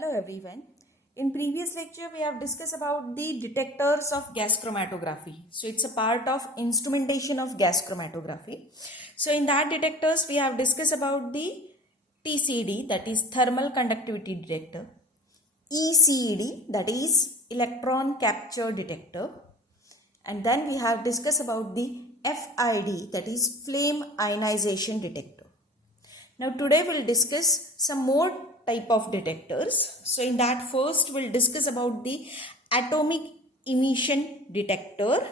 Hello everyone. In previous lecture we have discussed about the detectors of gas chromatography. So it's a part of instrumentation of gas chromatography. So in that detectors we have discussed about the TCD, that is thermal conductivity detector, ECD, that is electron capture detector, and then we have discussed about the FID, that is flame ionization detector. Now today we'll discuss some more type of detectors. So in that first we'll discuss about the atomic emission detector,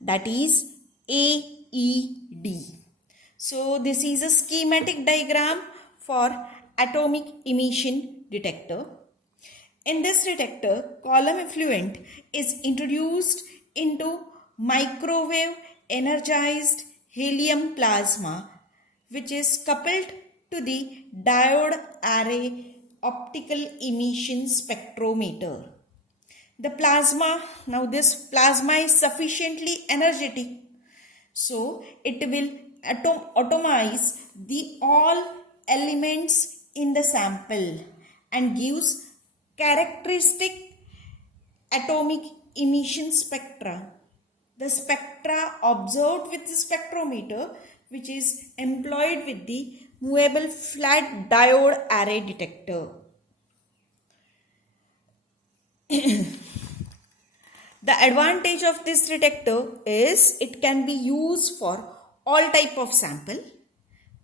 that is AED. So this is a schematic diagram for atomic emission detector. In this detector, column effluent is introduced into microwave energized helium plasma, which is coupled to the diode array optical emission spectrometer. The plasma, now this plasma is sufficiently energetic, so it will atomize the all elements in the sample and gives characteristic atomic emission spectra. The spectra observed with the spectrometer, which is employed with the movable flat diode array detector. The advantage of this detector is it can be used for all type of sample,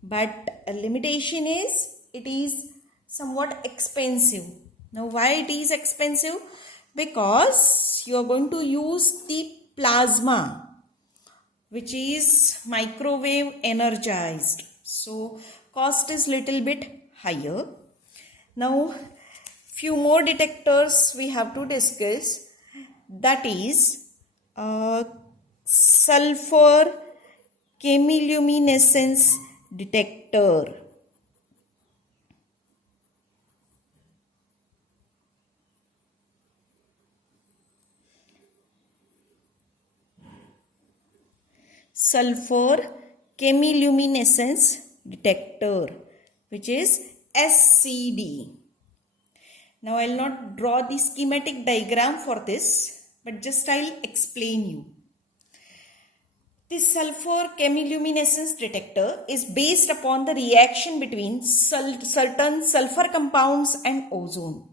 but a limitation is it is somewhat expensive. Now why it is expensive? Because you are going to use the plasma, which is microwave energized, so cost is little bit higher. Now few more detectors we have to discuss, that is sulfur chemiluminescence detector. Sulfur chemiluminescence detector, which is SCD. Now I will not draw the schematic diagram for this, but just I will explain you. This sulfur chemiluminescence detector is based upon the reaction between certain sulfur compounds and ozone.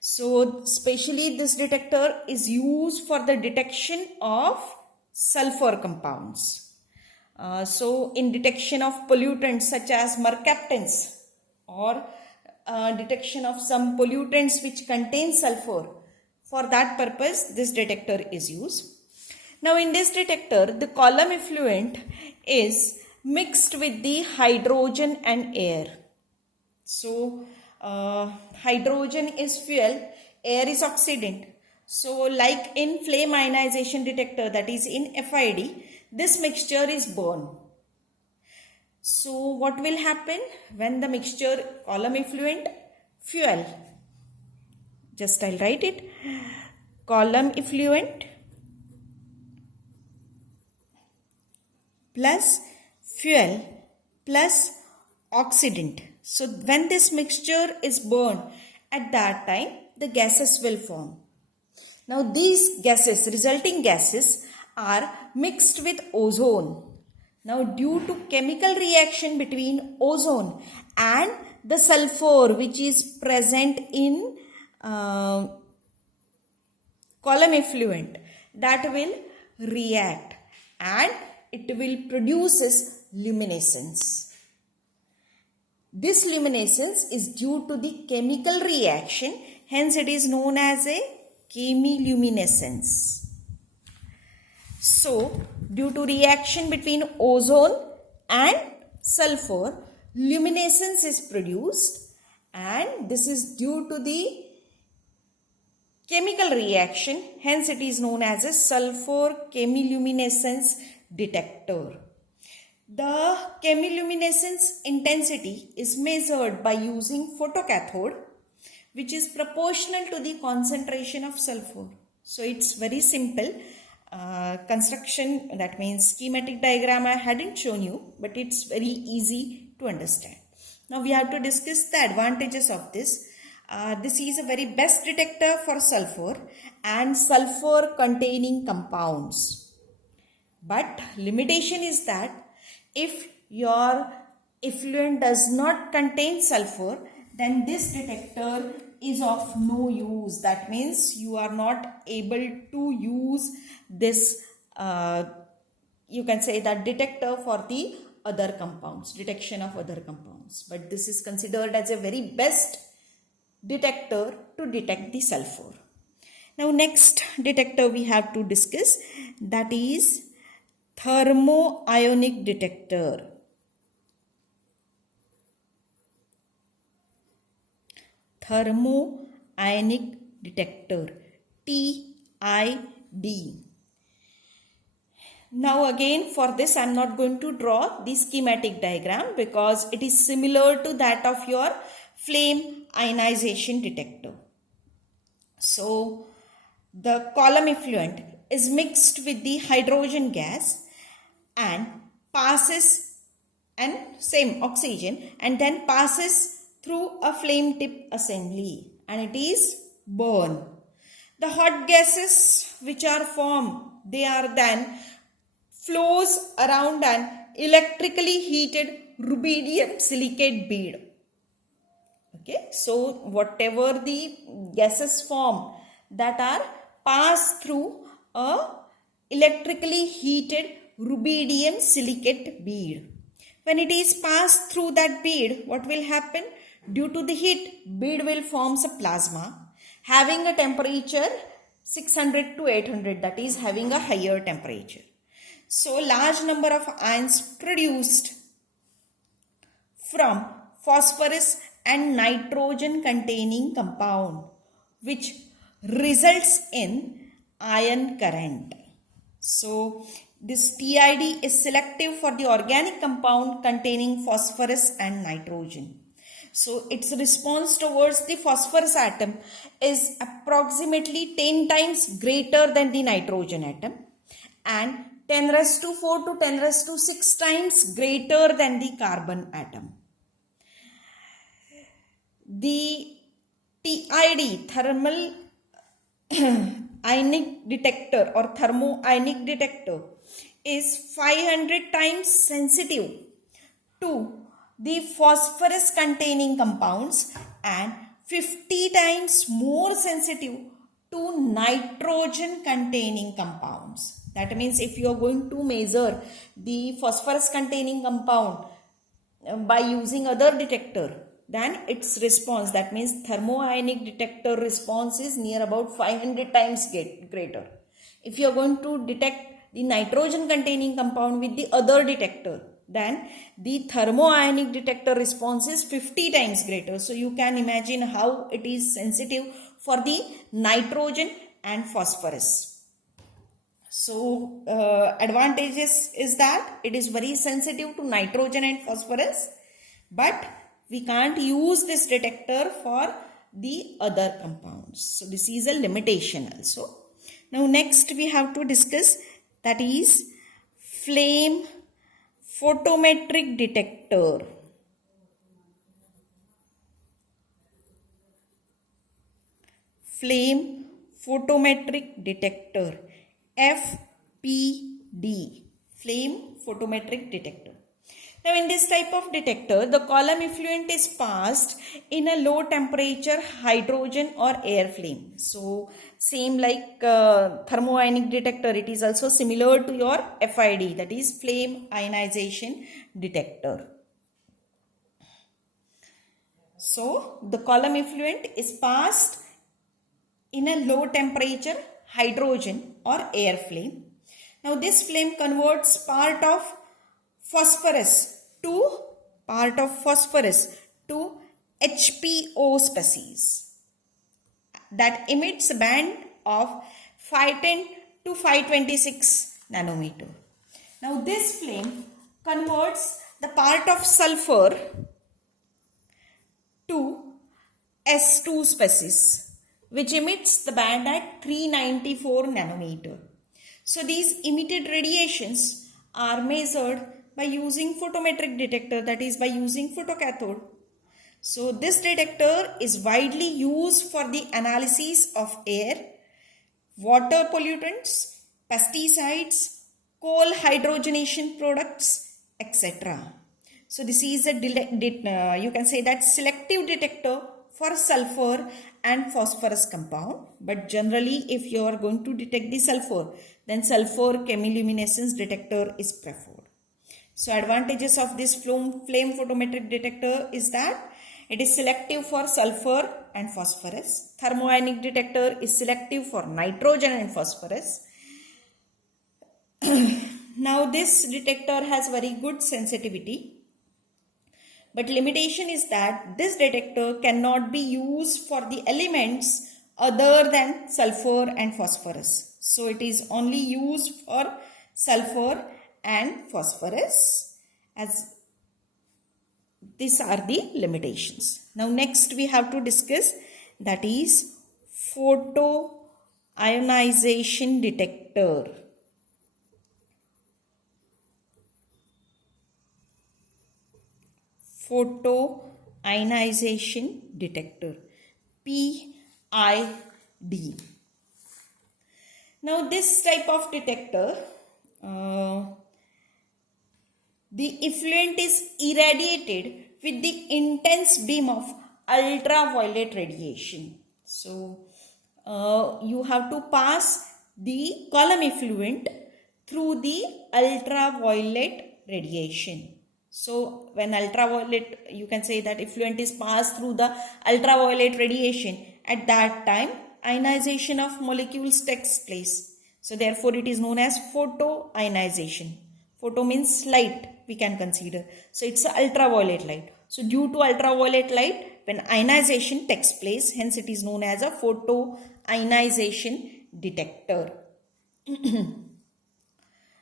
So especially this detector is used for the detection of sulfur compounds. So in detection of pollutants such as mercaptans or detection of some pollutants which contain sulfur, for that purpose this detector is used. Now in this detector the column effluent is mixed with the hydrogen and air. So hydrogen is fuel, air is oxidant. So like in flame ionization detector, that is in FID, this mixture is burned. So what will happen when the mixture column effluent fuel? Just I'll write it. Column effluent plus fuel plus oxidant. So when this mixture is burned, at that time the gases will form. Now these gases, resulting gases, are mixed with ozone. Now due to chemical reaction between ozone and the sulfur which is present in column effluent, that will react and it will produce luminescence. This luminescence is due to the chemical reaction, hence it is known as a chemiluminescence. So due to reaction between ozone and sulfur, luminescence is produced, and this is due to the chemical reaction, hence it is known as a sulfur chemiluminescence detector. The chemiluminescence intensity is measured by using photocathode, which is proportional to the concentration of sulfur. So it's very simple construction, that means schematic diagram I hadn't shown you, but it's very easy to understand. Now we have to discuss the advantages of this. This is a very best detector for sulfur and sulfur containing compounds. But limitation is that if your effluent does not contain sulfur, then this detector is of no use. That means you are not able to use this, you can say that detector for the other compounds, detection of other compounds. But this is considered as a very best detector to detect the sulfur. Now next detector we have to discuss, that is thermoionic detector. Thermoionic detector, TID. Now again, for this I am not going to draw the schematic diagram because it is similar to that of your flame ionization detector. So the column effluent is mixed with the hydrogen gas and passes, and same oxygen, and then passes through a flame tip assembly and it is burned. The hot gases which are formed, they are then flows around an electrically heated rubidium silicate bead. Okay, so whatever the gases form that are passed through a electrically heated rubidium silicate bead. When it is passed through that bead, what will happen? Due to the heat, bead will form a plasma having a temperature 600 to 800, that is having a higher temperature. So large number of ions produced from phosphorus and nitrogen containing compound, which results in ion current. So this TID is selective for the organic compound containing phosphorus and nitrogen. So its response towards the phosphorus atom is approximately 10 times greater than the nitrogen atom and 10 raised to 4 to 10 raised to 6 times greater than the carbon atom. The TID, thermal ionic detector or thermoionic detector, is 500 times sensitive to the phosphorus containing compounds and 50 times more sensitive to nitrogen containing compounds. That means if you are going to measure the phosphorus containing compound by using other detector, then its response, that means thermoionic detector response, is near about 500 times greater. If you are going to detect the nitrogen containing compound with the other detector, then the thermoionic detector response is 50 times greater. So you can imagine how it is sensitive for the nitrogen and phosphorus. So advantages is that it is very sensitive to nitrogen and phosphorus, but we can't use this detector for the other compounds. So this is a limitation also. Now next we have to discuss, that is flame photometric detector. Flame photometric detector, FPD, flame photometric detector. Now in this type of detector, the column effluent is passed in a low temperature hydrogen or air flame. So same like thermoionic detector, it is also similar to your FID, that is flame ionization detector. So the column effluent is passed in a low temperature hydrogen or air flame. Now this flame converts part of phosphorus to HPO species that emits a band of 510 to 526 nanometer. Now this flame converts the part of sulfur to S2 species, which emits the band at 394 nanometer. So these emitted radiations are measured by using photometric detector, that is by using photocathode. So this detector is widely used for the analysis of air, water pollutants, pesticides, coal hydrogenation products, etc. So this is a you can say that selective detector for sulfur and phosphorus compound. But generally, if you are going to detect the sulfur, then sulfur chemiluminescence detector is preferred. So advantages of this flame photometric detector is that it is selective for sulfur and phosphorus. Thermoionic detector is selective for nitrogen and phosphorus. Now this detector has very good sensitivity. But limitation is that this detector cannot be used for the elements other than sulfur and phosphorus. So it is only used for sulfur and phosphorus, as these are the limitations. Now next we have to discuss, that is photoionization detector. Photoionization detector, PID. Now this type of detector, the effluent is irradiated with the intense beam of ultraviolet radiation. So you have to pass the column effluent through the ultraviolet radiation. So when ultraviolet, you can say that effluent is passed through the ultraviolet radiation, at that time ionization of molecules takes place. So therefore it is known as photoionization. Photo means light, we can consider. So it's a ultraviolet light. So due to ultraviolet light, when ionization takes place, hence it is known as a photoionization detector.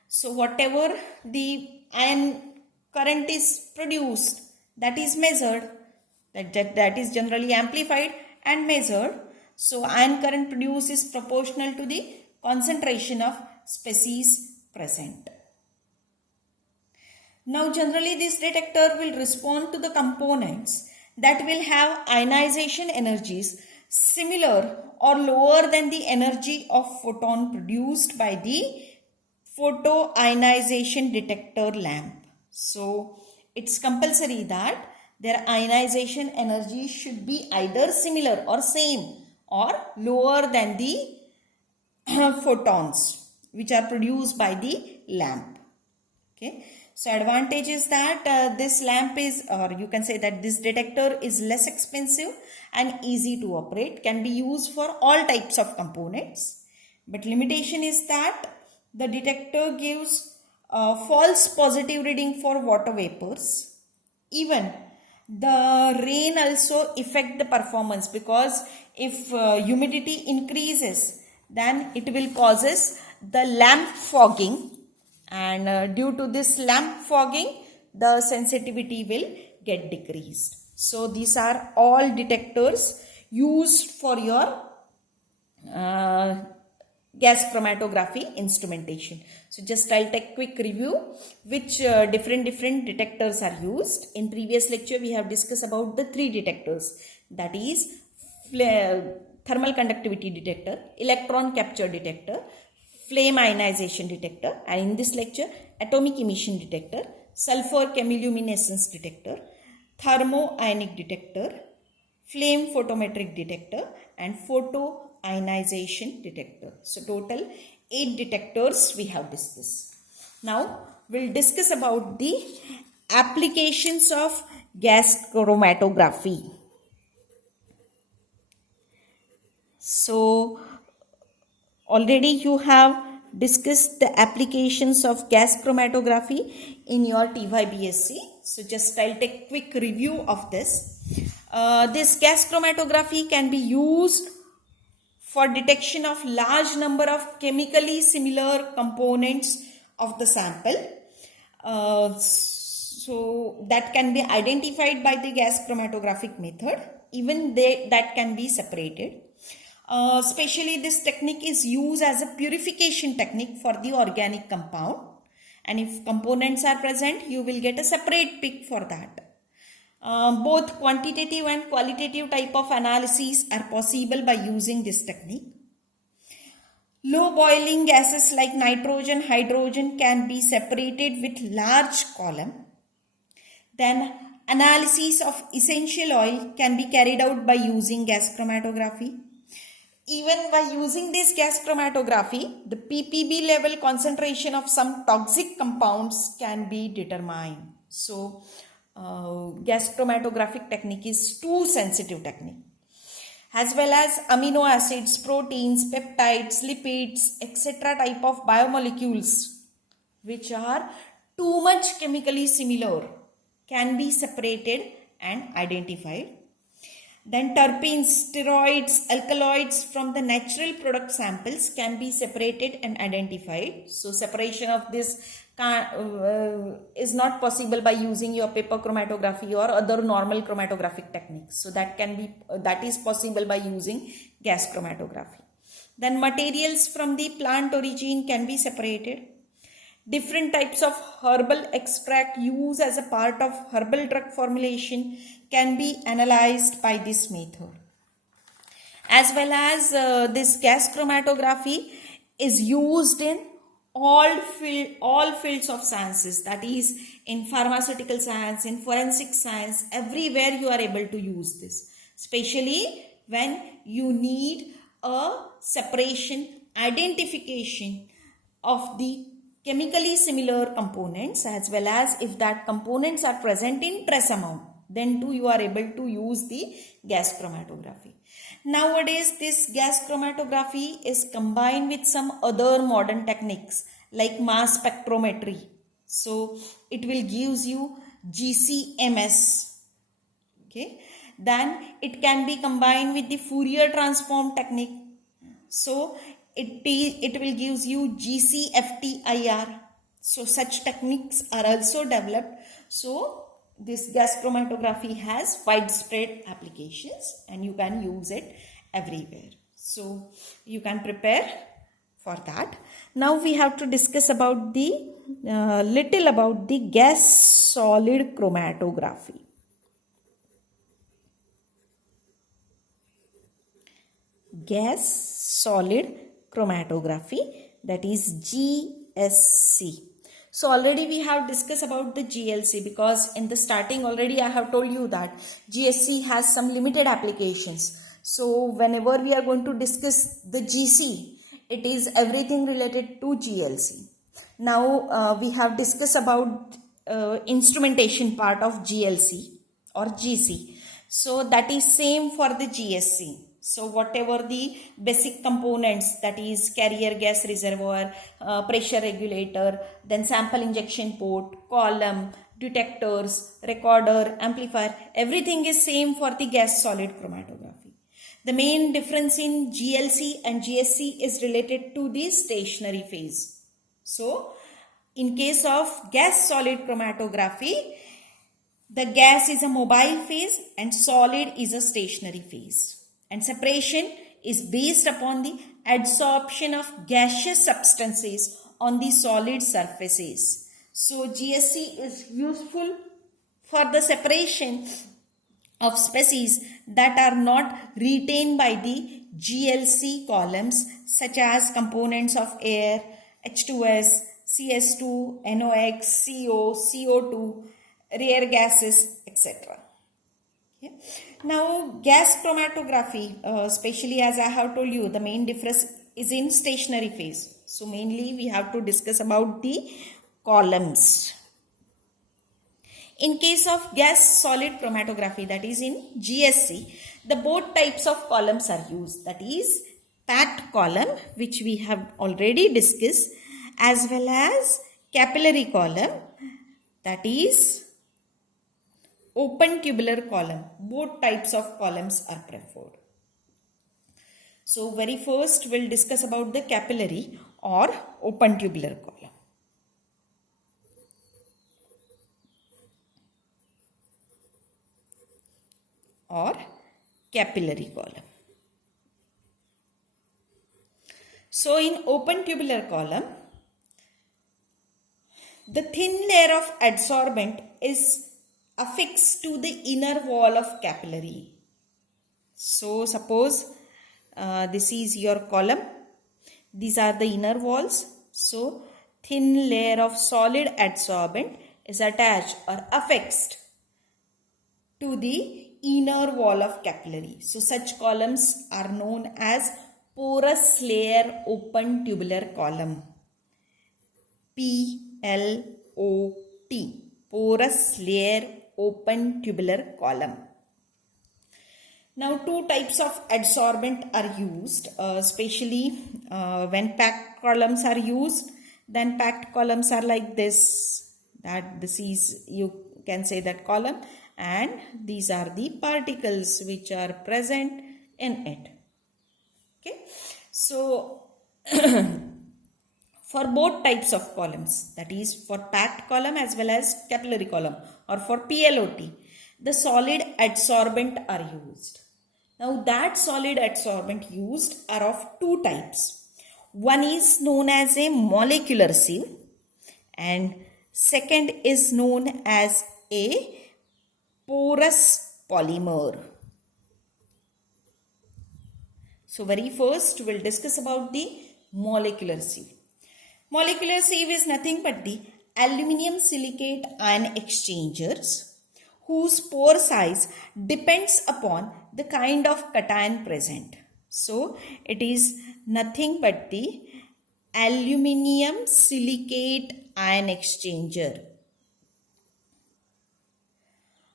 So whatever the ion current is produced, that is measured, that is generally amplified and measured. So ion current produced is proportional to the concentration of species present. Now generally this detector will respond to the components that will have ionization energies similar or lower than the energy of photon produced by the photoionization detector lamp. So it's compulsory that their ionization energy should be either similar or same or lower than the photons which are produced by the lamp. Okay. So advantage is that this lamp is, or you can say that this detector is less expensive and easy to operate, can be used for all types of components. But limitation is that the detector gives false positive reading for water vapors. Even the rain also affect the performance, because if humidity increases, then it will causes the lamp fogging, and due to this lamp fogging, the sensitivity will get decreased. So these are all detectors used for your gas chromatography instrumentation. So just I'll take quick review which different detectors are used. In previous lecture we have discussed about the 3 detectors, that is thermal conductivity detector, electron capture detector, flame ionization detector, and in this lecture atomic emission detector, sulfur chemiluminescence detector, thermoionic detector, flame photometric detector, and photoionization detector. So total 8 detectors we have discussed. Now we'll discuss about the applications of gas chromatography. So already you have discussed the applications of gas chromatography in your TYBSc. So just I'll take quick review of this. This gas chromatography can be used for detection of large number of chemically similar components of the sample. So that can be identified by the gas chromatographic method. Even that can be separated. Especially this technique is used as a purification technique for the organic compound, and if components are present, you will get a separate peak for that. Both quantitative and qualitative type of analyses are possible by using this technique. Low boiling gases like nitrogen, hydrogen can be separated with large column. Then analysis of essential oil can be carried out by using gas chromatography. Even by using this gas chromatography, the ppb level concentration of some toxic compounds can be determined. So, gas chromatographic technique is too sensitive technique. As well as amino acids, proteins, peptides, lipids, etc. type of biomolecules which are too much chemically similar can be separated and identified. Then terpenes, steroids, alkaloids from the natural product samples can be separated and identified. So separation of this is not possible by using your paper chromatography or other normal chromatographic techniques. So that is possible by using gas chromatography. Then materials from the plant origin can be separated. Different types of herbal extract used as a part of herbal drug formulation can be analyzed by this method. As well as this gas chromatography is used in all fields of sciences, that is in pharmaceutical science, in forensic science, everywhere you are able to use this, especially when you need a separation, identification of the chemically similar components, as well as if that components are present in trace amount, then too you are able to use the gas chromatography. Nowadays this gas chromatography is combined with some other modern techniques like mass spectrometry. So it will gives you GCMS. Okay, then it can be combined with the Fourier transform technique. So it will gives you GCFTIR. So such techniques are also developed. So this gas chromatography has widespread applications and you can use it everywhere. So you can prepare for that. Now we have to discuss about the little about the gas solid chromatography. Gas solid chromatography, that is GSC. So already we have discussed about the GLC, because in the starting already I have told you that GSC has some limited applications. So whenever we are going to discuss the GC, it is everything related to GLC. Now we have discussed about instrumentation part of GLC or GC. So that is same for the GSC. So whatever the basic components, that is carrier gas reservoir, pressure regulator, then sample injection port, column, detectors, recorder, amplifier, everything is same for the gas solid chromatography. The main difference in GLC and GSC is related to the stationary phase. So in case of gas solid chromatography, the gas is a mobile phase and solid is a stationary phase. And separation is based upon the adsorption of gaseous substances on the solid surfaces. So GSC is useful for the separation of species that are not retained by the GLC columns, such as components of air, H2S, CS2, NOx, CO, CO2, rare gases, etc. Okay. Now gas chromatography, especially as I have told you, the main difference is in stationary phase. So mainly we have to discuss about the columns. In case of gas solid chromatography, that is in GSC, the both types of columns are used, that is packed column, which we have already discussed, as well as capillary column, that is open tubular column. Both types of columns are preferred. So very first we'll discuss about the capillary or open tubular column. Or capillary column. So in open tubular column, the thin layer of adsorbent is affixed to the inner wall of capillary. So suppose this is your column. These are the inner walls. So thin layer of solid adsorbent is attached or affixed to the inner wall of capillary. So such columns are known as porous layer open tubular column. PLOT. Porous layer open tubular column. Now two types of adsorbent are used, especially when packed columns are used. Then packed columns are like this. This is, you can say, that column, and these are the particles which are present in it. Okay, so for both types of columns, that is for packed column as well as capillary column, or for PLOT, the solid adsorbent are used. Now that solid adsorbent used are of two types. One is known as a molecular sieve and second is known as a porous polymer. So very first we'll discuss about the molecular sieve. Molecular sieve is nothing but the aluminum silicate ion exchangers whose pore size depends upon the kind of cation present. So it is nothing but the aluminum silicate ion exchanger.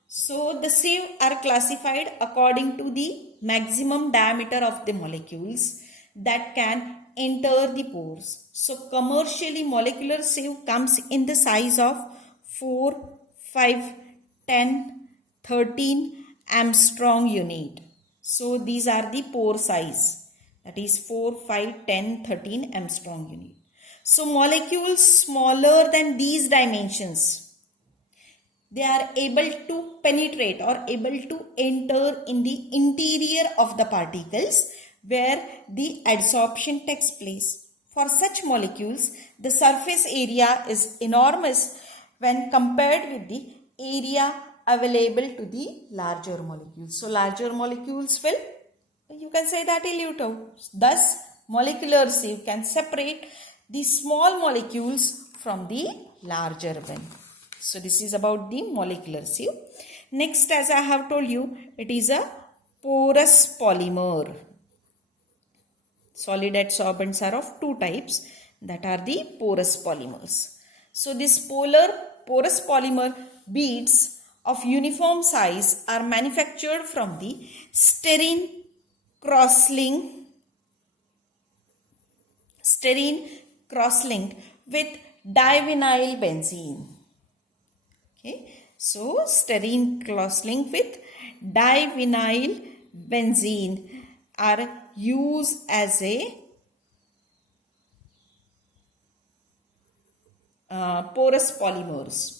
So the sieve are classified according to the maximum diameter of the molecules that can enter the pores. So commercially molecular sieve comes in the size of 4, 5, 10, 13 Armstrong unit. So these are the pore size, that is 4, 5, 10, 13 Armstrong unit. So molecules smaller than these dimensions, they are able to penetrate or able to enter in the interior of the particles where the adsorption takes place. For such molecules, the surface area is enormous when compared with the area available to the larger molecules. So larger molecules will, you can say that, elute out. Thus, molecular sieve can separate the small molecules from the larger one. So this is about the molecular sieve. Next, as I have told you, it is a porous polymer. Solid adsorbents are of two types, that are the porous polymers. So this porous polymer beads of uniform size are manufactured from the styrene cross-linked with divinyl benzene. Okay, so styrene cross-linked with divinyl benzene are used as a porous polymers.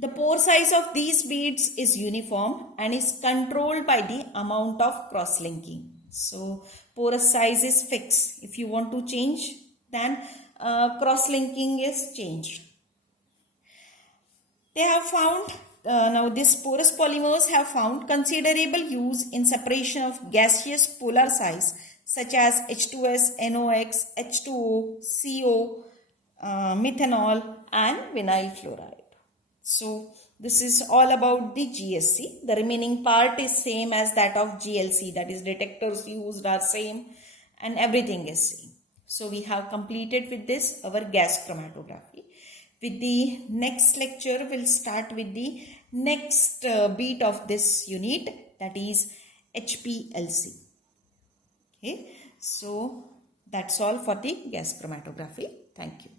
The pore size of these beads is uniform and is controlled by the amount of cross-linking. So porous size is fixed. If you want to change, then cross-linking is changed. They have found, now these porous polymers have found considerable use in separation of gaseous polar size such as H2S, NOx, H2O, CO, methanol and vinyl chloride. So this is all about the GSC. The remaining part is same as that of GLC, that is detectors used are same and everything is same. So we have completed with this our gas chromatography. With the next lecture, we'll start with the next bit of this unit, that is HPLC. Okay, so that's all for the gas chromatography. Thank you.